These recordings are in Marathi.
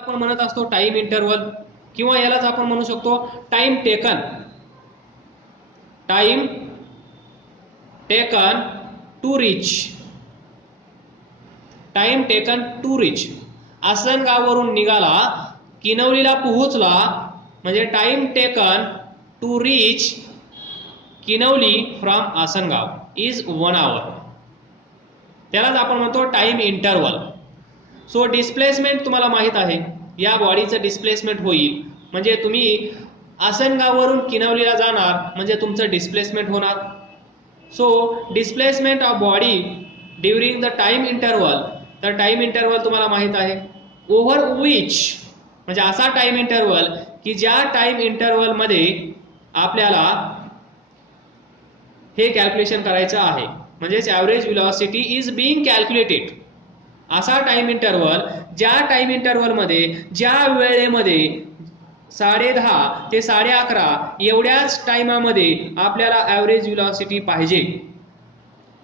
आपण म्हणत असतो टाइम इंटरवल किंवा यालाच आपण म्हणू शकतो time taken. Time taken to reach. Time taken to reach. आसनगाववरून निघाला, किनवलीला पोहोचला, म्हणजे time taken to reach Kinwali from Asangaon is 1 hour. त्यालाच आपण म्हणतो टाइम इंटरवल. सो डिस्प्लेसमेंट तुम्हाला माहित आहे, या बॉडीचं डिस्प्लेसमेंट होईल म्हणजे तुम्ही आसनगाववरून किनवलीला जाणार म्हणजे तुमचं डिस्प्लेसमेंट होणार. So displacement of body during the time interval. तर टाइम इंटरवल तुम्हाला माहित आहे, ओव्हर विच म्हणजे असा टाइम इंटरवल की ज्या टाइम इंटरवल मध्ये आपल्याला हे कॅल्क्युलेशन करायचं आहे, म्हणजेच average velocity is being calculated. असा टाइम इंटरवल ज्या टाइम इंटरवल मध्ये ज्या वेळेमध्ये 10:30 ते 11:30 एवढ्याच टाइमामध्ये आपल्याला ॲव्हरेज व्हेलॉसिटी पाहिजे.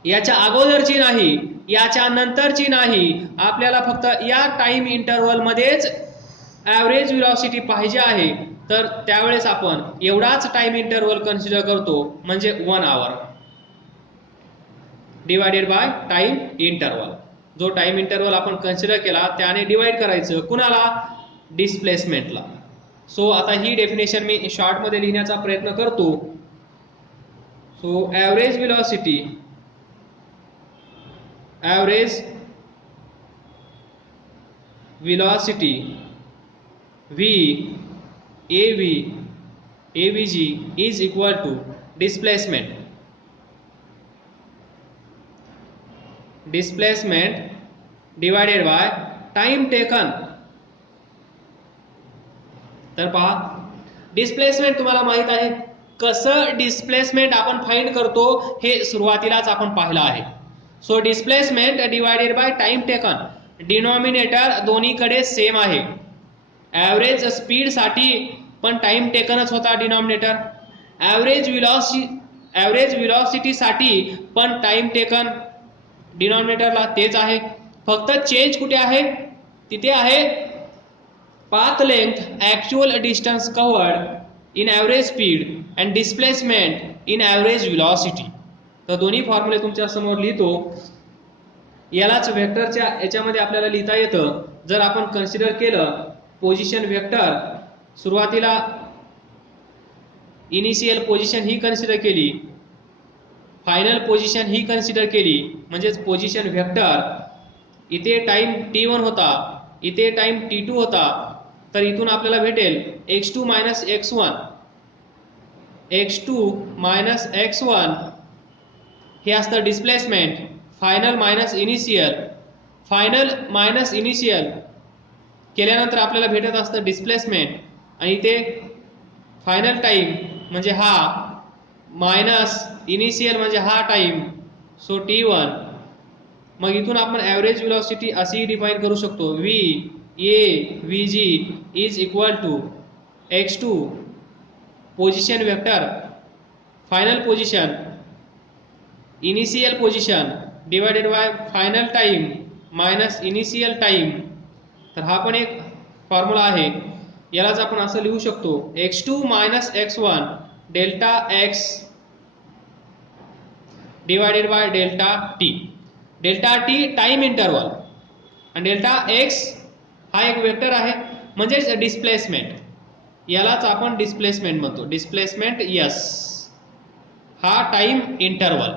याच्या अगोदरची नाही, याच्या नंतरची नाही, आपल्याला फक्त या टाइम इंटरवल मध्येच ॲव्हरेज व्हेलॉसिटी पाहिजे आहे. तर त्यावेळेस आपण एवढाच टाइम इंटरवल कन्सिडर करतो, म्हणजे 1 hour divided by time interval. जो टाइम इंटरवल आपण कन्सिडर केला त्याने डिवाइड करायचं कुणाला, डिस्प्लेसमेंटला. सो आता ही डेफिनेशन मी शॉर्ट मध्ये लिहिण्याचा प्रयत्न करतो. So average velocity, average velocity V AV AVG is equal to displacement divided by time taken. तर पहा, डिस्प्लेसमेंट तुम्हाला माहित आहे, कसं डिस्प्लेसमेंट आपण फाइंड करतो हे सुरुवातीलाच आपण पाहिलं आहे. So displacement divided by time taken. Denominator दोन्हीकडे सेम आहे. ॲव्हरेज स्पीड साठी पण टाइम टेकनच होता डिनॉमिनेटर. ॲव्हरेज व्हेलॉसिटी साठी पण टाइम टेकन डिनॉमिनेटरला तेच आहे. फक्त चेंज कुठे आहे, तिथे आहे path length actual distance covered in average speed and displacement in average velocity. तर दोन्ही फॉर्म्युले तुमच्या समोर लिहितो. यालाच वेक्टरच्या याच्यामध्ये आपल्याला लिहिता येतं. जर आपण कन्सिडर केलं पोझिशन वेक्टर, सुरुवातीला इनिशियल पोझिशन ही कन्सिडर केली, फायनल पोझिशन ही कन्सिडर केली, म्हणजेच पोझिशन वेक्टर. इथे टाइम t1 होता, इथे टाइम t2 होता, तर इथून आपल्याला भेटेल x2 minus x1. x2 minus x1 हे असतं displacement. Final minus initial, final minus initial केल्यानंतर आपल्याला भेटत असतं डिस्प्लेसमेंट. आणि इथे फायनल टाइम म्हणजे हा, मायनस इनिशियल म्हणजे हा टाइम, सो t1. मग इथून आपण ॲव्हरेज व्हेलॉसिटी अशी डिफाइन करू शकतो, V AVG is equal to x2 position vector, final position, initial position divided by final time minus initial time. तर हा पण एक फॉर्म्युला आहे. यालाच आपण असं लिहू शकतो, x2 minus x1 delta x divided by delta t. Delta t time interval आणि डेल्टा x हा एक वेक्टर आहे, म्हणजेच डिस्प्लेसमेंट. यालाच आपण डिस्प्लेसमेंट म्हणतो. डिस्प्लेसमेंट यस, हा टाइम इंटरवल,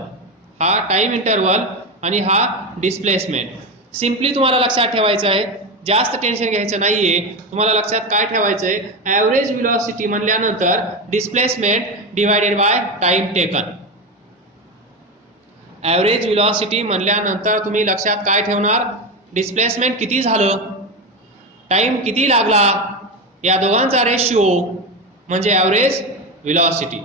हा टाइम इंटरवल आणि हा डिस्प्लेसमेंट. सिम्पली तुम्हाला लक्षात ठेवायचं आहे, जास्त टेन्शन घ्यायचं नाहीये. तुम्हाला लक्षात काय ठेवायचं आहे, ॲव्हरेज व्हेलॉसिटी म्हणल्यानंतर displacement divided by time taken. Average velocity म्हणल्यानंतर तुम्ही लक्षात काय ठेवणार, डिस्प्लेसमेंट किती झालं, टाइम किती लागला, या दोघांचा रेशिओ म्हणजे ॲव्हरेज व्हेलॉसिटी.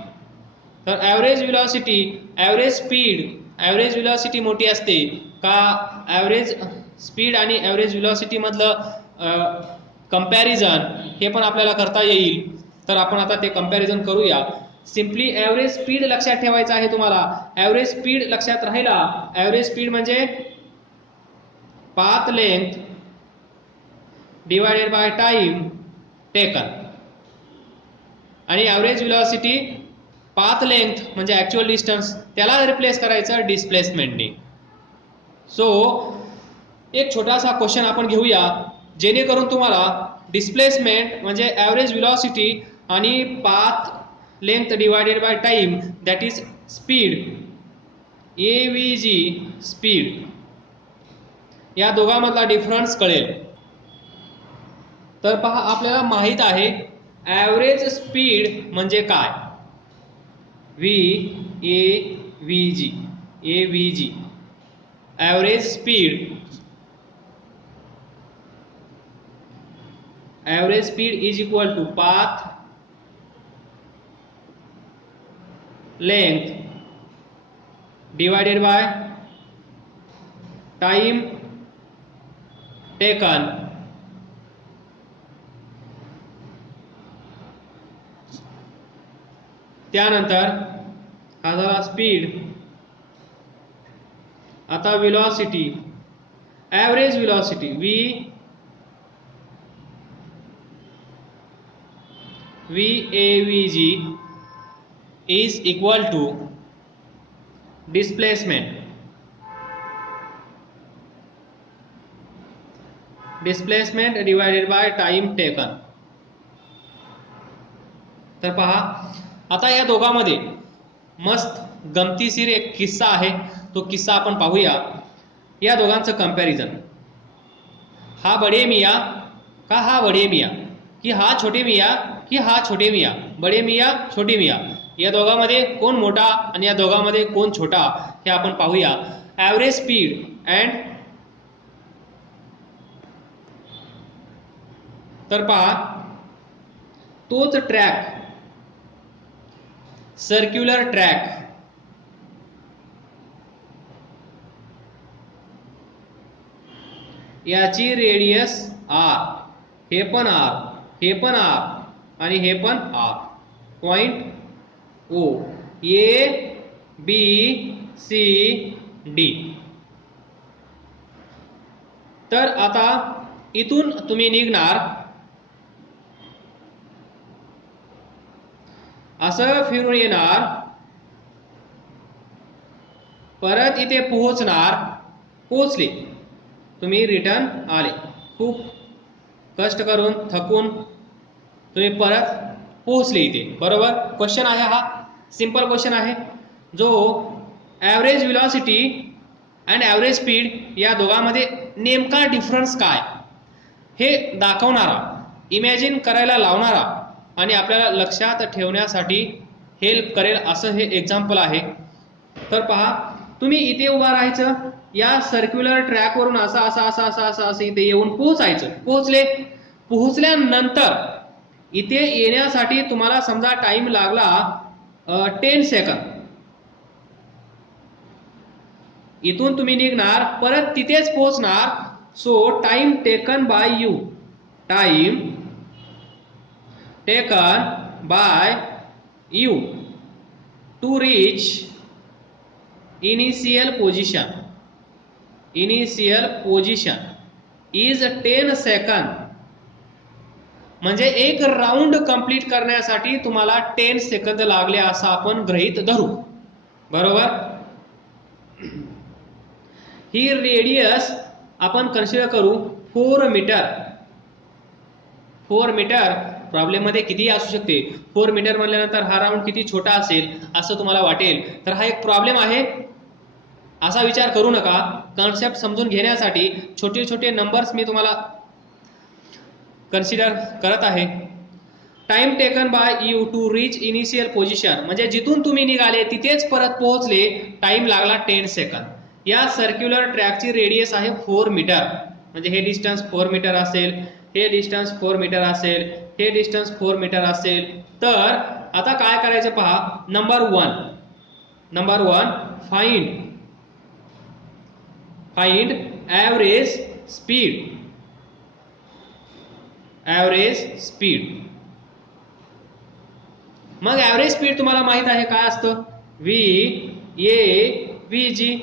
तर average velocity, average speed, average velocity मोठी असते का, ॲव्हरेज स्पीड आणि ॲव्हरेज व्हेलॉसिटी मधलं कंपॅरिझन हे पण आपल्याला करता येईल. तर आपण आता ते कंपॅरिझन करूया. सिम्पली ॲव्हरेज स्पीड लक्षात ठेवायचं आहे तुम्हाला. ॲव्हरेज स्पीड लक्षात राहिला, ॲव्हरेज स्पीड म्हणजे path length divided by time taken. आणि ॲव्हरेज व्हेलॉसिटी पाथ लेंथ म्हणजे ॲक्च्युअल डिस्टन्स त्याला रिप्लेस करायचं डिस्प्लेसमेंटने. सो एक छोटासा क्वेश्चन आपण घेऊया जेणेकरून तुम्हाला डिस्प्लेसमेंट म्हणजे ॲव्हरेज व्हेलॉसिटी आणि path length divided by time that is speed AVG speed या दोघांमधला डिफरन्स कळेल. तर पहा आपल्याला माहित आहे ॲव्हरेज स्पीड म्हणजे काय. AVG average speed is equal to path length divided by time taken. त्यानंतर हा झाला स्पीड. आता velocity average velocity VAVG is equal to displacement divided by time taken. तर पहा आता या दोघांमध्ये मस्त गमतीशीर एक किस्सा आहे, तो किस्सा आपण पाहूया. या दोघांचं कंपॅरिझन. हा बडे मिया का हा बडे मिया, की हा छोटे मिया की हा छोटे मिया, बडे मिया छोटे मिया, या दोघांमध्ये कोण मोठा आणि या दोघांमध्ये कोण छोटा हे आपण पाहूया. ॲव्हरेज स्पीड अँड तर पहा तोच ट्रॅक सर्क्युलर ट्रॅक याची रेडियस R, हे पण R, हे पण R आणि हे पण R. Point O A B C D. तर आता इथून तुम्ही निघणार असं फिरून येणार, परत इथे पोहोचले तुम्ही रिटर्न आले, खूप कष्ट करून थकून तुम्ही परत पोहोचले इथे. बरोबर क्वेश्चन आहे हा, सिंपल क्वेश्चन आहे जो average velocity and average speed या दोघांमध्ये नेमका डिफरन्स काय हे दाखवणारा, इमॅजिन करायला लावणारा आणि आपल्याला लक्षात ठेवण्यासाठी हेल्प करेल असं हे एक्झाम्पल आहे. तर पहा तुम्ही इथे उभा राहायचं, या सर्क्युलर ट्रॅकवरून असं इथे येऊन पोहोचायचं. पोहोचल्यानंतर इथे येण्यासाठी तुम्हाला समजा टाइम लागला 10 सेकंद. इथून तुम्ही निघणार परत तिथेच पोहोचणार. So time taken by you to reach initial position is 10 second. म्हणजे एक राऊंड कंप्लीट करण्यासाठी तुम्हाला 10 सेकंद लागले असं आपण गृहीत धरू. बरोबर. ही रेडियस आपण कन्सिडर करू 4 मीटर. 4 मीटर प्रॉब्लेम मध्ये किती असू शकते. 4 मीटर म्हणल्यानंतर हा राऊंड किती छोटा असेल असं तुम्हाला वाटेल. तर हा एक प्रॉब्लेम आहे, असा विचार करू नका. कॉन्सेप्ट समजून घेण्यासाठी छोटे छोटे नंबर्स मी तुम्हाला कन्सिडर करत आहे. Time taken by you to reach initial position म्हणजे जिथून तुम्ही निघाले तिथेच परत पोहोचले, टाइम लागला 10 सेकंद. या सर्क्युलर ट्रॅकची रेडियस आहे 4 मीटर. म्हणजे हे डिस्टन्स 4 मीटर असेल, हे डिस्टन्स 4 मीटर असेल, हे डिस्टन्स 4 मीटर असेल. तर आता काय करायचं पहा. Number one find average speed. मग ॲव्हरेज स्पीड तुम्हाला माहित आहे काय असतं. VAVG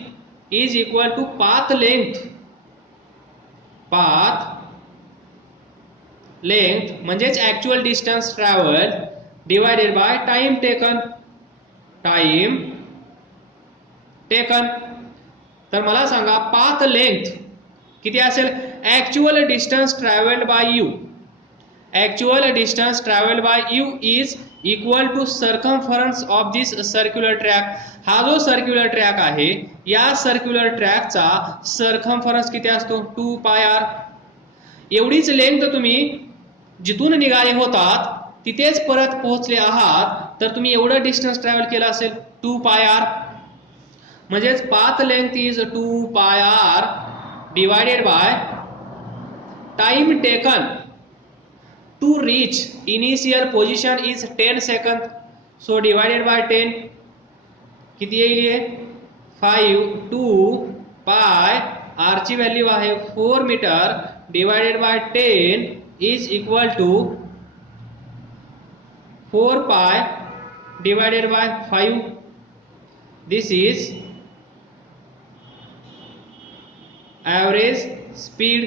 is equal to path length म्हणजेच actual distance travel divided by time taken. Time taken. तर मला सांगा पाथ लेंथ किती असेल? Actual distance travelled by you. Actual distance travelled by you is equal to circumference of this circular track. हा जो सर्क्युलर ट्रॅक आहे या सर्क्युलर ट्रॅकचा सर्कमफरन्स किती असतो? 2πr. एवढीच लेंथ तुम्ही जिथून निघाले होतात तिथेच परत पोहोचले आहात तर तुम्ही एवढं डिस्टन्स ट्रॅव्हल केलं असेल 2πr. म्हणजेच path length is 2πr divided by time taken to reach initial position is 10 second. So divided by 10 किती येईल? 5 2π r ची व्हॅल्यू आहे 4 metre divided by 10 is equal to 4π divided by 5. This is average speed.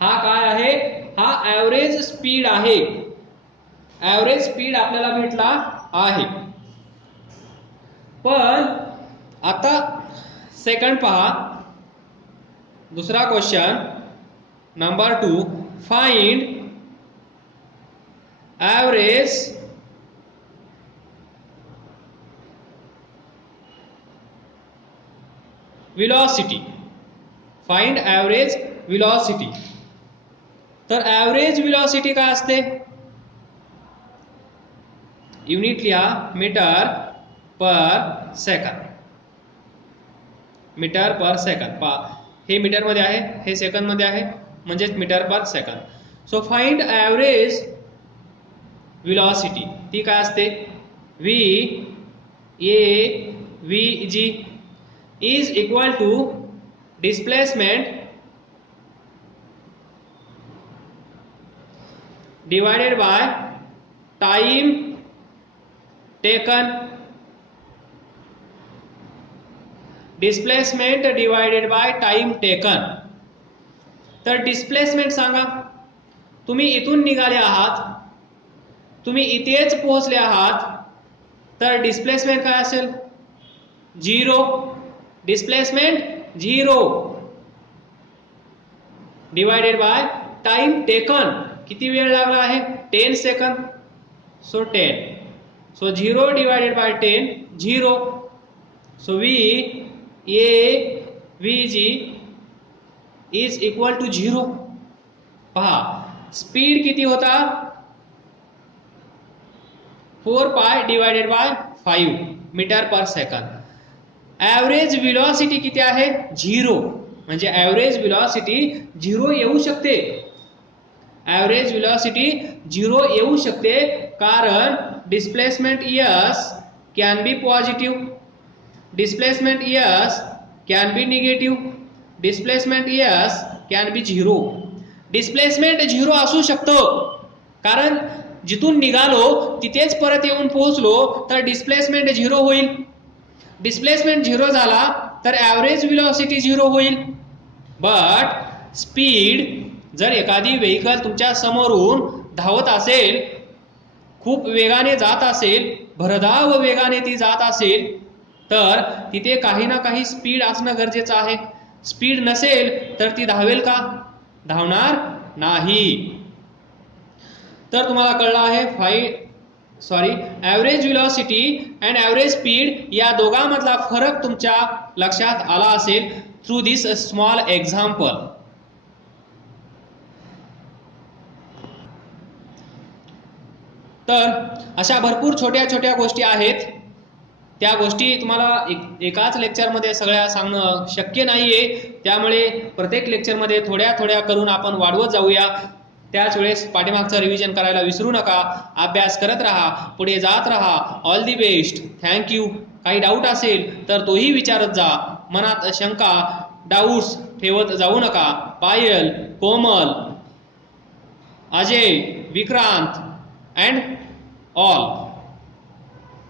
हा काय आहे? हा ॲव्हरेज स्पीड आहे. ॲव्हरेज स्पीड आपल्याला भेटला आहे. पण आता सेकंड पहा, दुसरा question number 2. Find average velocity. Find average velocity. तर ॲव्हरेज velocity काय असते? युनिट लिहा, मीटर पर सेकंद. मीटर पर सेकंद. हे मीटर मध्ये आहे, हे सेकंद मध्ये आहे, म्हणजेच metre per second. So find average velocity. ती काय असते? VAVG is equal to displacement divided by time taken. Displacement divided by time taken. तर डिस्प्लेसमेंट सांगा. तुम्ही इथून निघाले आहात, तुम्ही इथेच पोहोचले आहात, तर डिस्प्लेसमेंट काय असेल? 0. Displacement 0 divided by time taken. किती वेळ लागला आहे? 10 second. So 10. So 0 divided by 10 0. So VAVG is equal to 0. पहा स्पीड किती होता? 4π डिवायडेड बाय 5 मीटर पर सेकंद. ॲव्हरेज वेलॉसिटी किती आहे? 0. म्हणजे ॲव्हरेज वेलॉसिटी 0 येऊ शकते. ॲव्हरेज वेलॉसिटी 0 येऊ शकते कारण displacement S can be positive, displacement S can be negative, displacement S can be 0. Displacement 0 असू शकतं कारण जिथून निघालो तिथेच परत येऊन पोहोचलो तर डिस्प्लेसमेंट 0 होईल. डिस्प्लेसमेंट 0 झाला तर ॲव्हरेज वेलॉसिटी 0 होईल. बट स्पीड, जर एखादी व्हेकल तुमच्या समोरून धावत असेल, खूप वेगाने जात असेल, भरधाव वेगाने ती जात असेल, तर तिथे काही ना काही स्पीड असणं गरजेचं आहे. स्पीड नसेल तर ती धावेल का? धावणार नाही. तर तुम्हाला कळलं आहे average velocity and average speed या दोघांमधला फरक तुमच्या लक्षात आला असेल थ्रू दिस स्मॉल एक्झाम्पल. तर अशा भरपूर छोट्या छोट्या गोष्टी आहेत. त्या गोष्टी तुम्हाला एकाच लेक्चरमध्ये सगळ्या सांगणं शक्य नाहीये. त्यामुळे प्रत्येक लेक्चरमध्ये थोड्या थोड्या करून आपण वाढवत जाऊया. त्याच वेळेस पाठीमागचं रिव्हिजन करायला विसरू नका. अभ्यास करत राहा, पुढे जात राहा. All the best. Thank you. काही डाऊट असेल तर तोही विचारत जा. मनात शंका, डाऊट्स ठेवत जाऊ नका. पायल, कोमल, अजय, विक्रांत अँड ऑल.